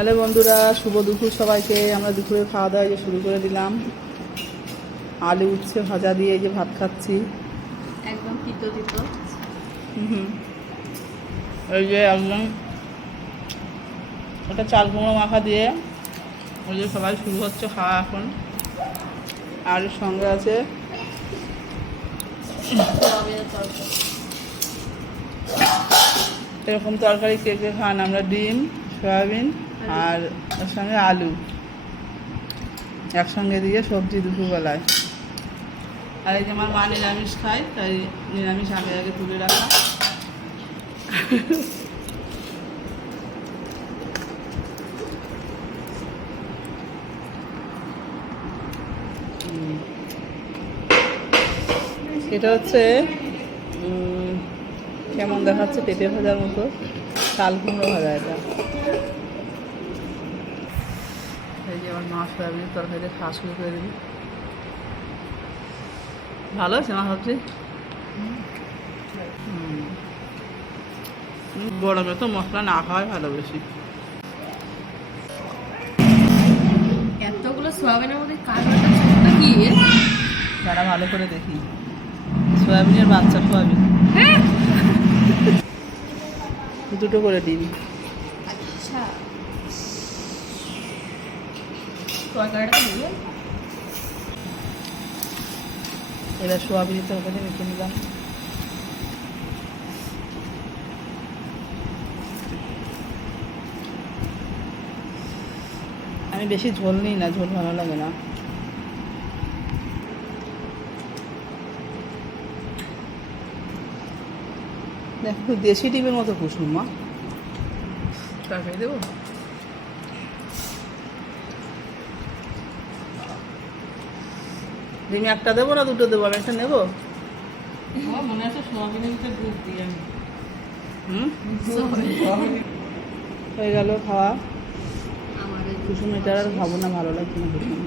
Hello বন্ধুরা, শুভ দুপুর সবাইকে। আমরা দুপুরে খাওয়া দাওয়া শুরু করে দিলাম। আলু উচ্ছে ভাজা দিয়ে যে ভাত খাচ্ছি, একদম তিতো তিতো। এই যে একদম ওটা চাল কুমড়ো মাখা দিয়ে ওই যে সবাই শুরু হচ্ছে খাওয়া এখন। আর এর সঙ্গে আছে এরকম তরকারি কে কে খান? আমরা ডিম, সয়াবিন আর ওর সঙ্গে আলু একসঙ্গে দিয়ে সবজি দুপুরবেলায়। আর এই যে আমার মা নিরামিষ খায়, তাই নিরামিষ আগে আগে তুলে রাখা। এটা হচ্ছে কেমন দেখাচ্ছে, পেঁপে ভাজার মতো, চাল কুমড়ো ভাজা। এটা এই যে আমার মা সয়াবিনের তরকারিতে খাওয়া শুরু করে দিবি। ভালো আছে মা ভাবছি। গরমে তো মশলা না খাওয়াই ভালো বেশি। এতগুলো সোয়াবিনের মধ্যে কারণটা কি? যারা ভালো করে দেখি, সয়াবিনের বাচ্চা সোয়াবিন। দুটো করে দিন। আচ্ছা, তরকারিটা দিলে এবার সোয়াবিনের তরকারি মেখে নিলাম। আমি বেশি ঝোল নিই না, ঝোল ভালো লাগে না। দেখো দেশি ডিমের মতো কুসুম মা। তরকারি দেবো? ডিম একটা দেবো না দুটো দেবো? আমি একটা নেবো। আমার মনে আছে সোয়াবিনের ভিতরে দুধ দিই আমি। হয়ে গেল খাওয়া। আমার কুসুম এটা আর খাবো না, ভালো লাগছে না কুসুম।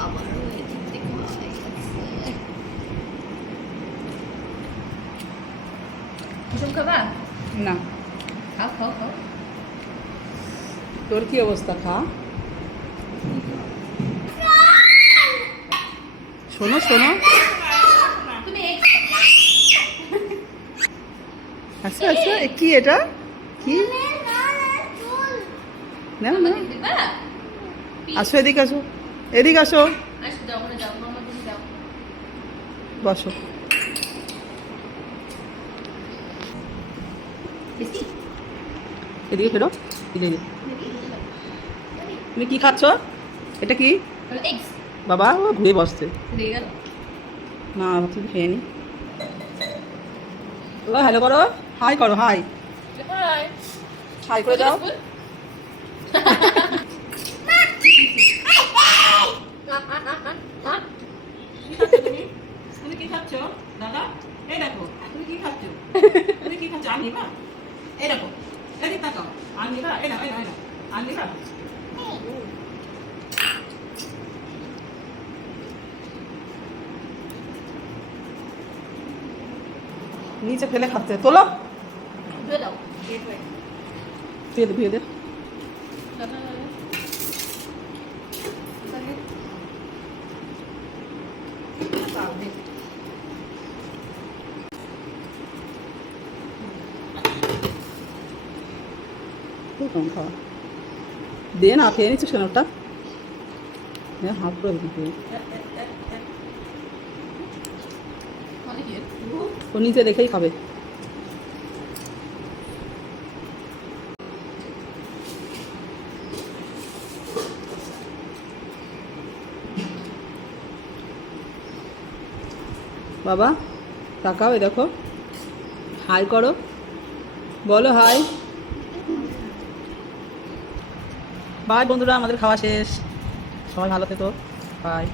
আবারও এদিক থেকে খাওয়া হয়ে গেছে। কুসুম খাবা? না, খাও খাও খাও। তোর কি অবস্থা? খা। শোনো শোনো, তুমি আচ্ছা আচ্ছা, কি এটা? কি না না, দিবা? আসো এদিকে, আসো এদিকে, আসো আসো, যাও ওখানে যাও, মামা তুমি যাও। বসো। বেশি? এদিকে ফেরো। এদিকে। তুমি কি খাচ্ছ? এটা কি এগস বাবা? ও ঘুরে বসছে। দিয়ে গেল। না ভাবছি খেয়ে নি। ও হ্যালো করো, হাই করো, হাই হাই হাই করে দাও। তুমি কি খাচ্ছ দাদা? এই দেখো তুমি কি খাচ্ছ? তুমি কি খাচ্ছ? আর নিবা? এই দেখো, এদিক তাকাও। আর নিবা? এই দেখো, এই দেখো, আর নিবা? নিচে ফেলে খাচ্ছে, তোলো। ধুয়ে দাও। ধুয়ে দে, ধুয়ে দে। খুব কম খাওয়া। দে না, খেয়ে নিচ্ছিস কেন ওটা? হ্যাঁ, হাফ করে দিতে। ও নিচে রেখেই খাবে। বাবা তাকাও, এই দেখো, হাই করো, বলো হাই। বাই বন্ধুরা, আমাদের খাওয়া শেষ। সবাই ভালো থেকো, বাই।